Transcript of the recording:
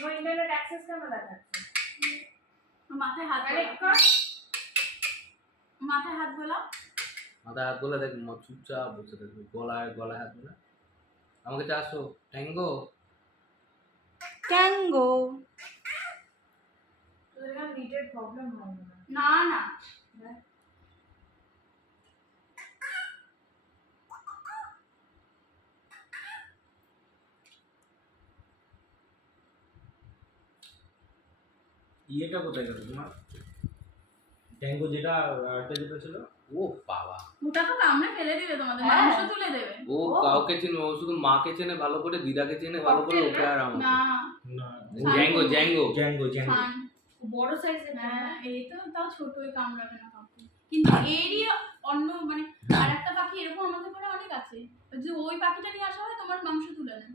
No internet access কেন দেখাচ্ছে? মাথায় হাত কানেক্ট কর। মাথায় হাত বোলা। মাথায় হাত বলে দেখ, চুপচাপ বসে থাকবে, গলায় গলায় হাত বলে। আমাকে চা আসো ট্যাঙ্গো। ট্যাঙ্গো। তোদের এখানে নেটের প্রবলেম হয় না? না না ইয়েটা কোথায় গেল তোমার? ট্যাঙ্গো যেটা আরেকটা যেটা ছিল? ও বাবা, ওটা তো কামড়ে ফেলে দিবে, তোমাদের হ্যাঁ। মাংস তুলে দেবে। ও কাউকে চেনে, ও শুধু মাকে চেনে ভালো করে, দিদাকে চেনে ভালো করে, ওকে আর আমাকে। না না, Zango Zango Zango Zango. Fun. বড় সাইজের। হ্যাঁ এই তো তাও ছোটই, কামড়াবে না কাউকে। কিন্তু এরই অন্য মানে আরেকটা পাখি এরকম আমাদের ঘরে অনেক আছে, যদি ওই পাখিটা নিয়ে আসা হয় তোমার মাংস তুলে নেবে।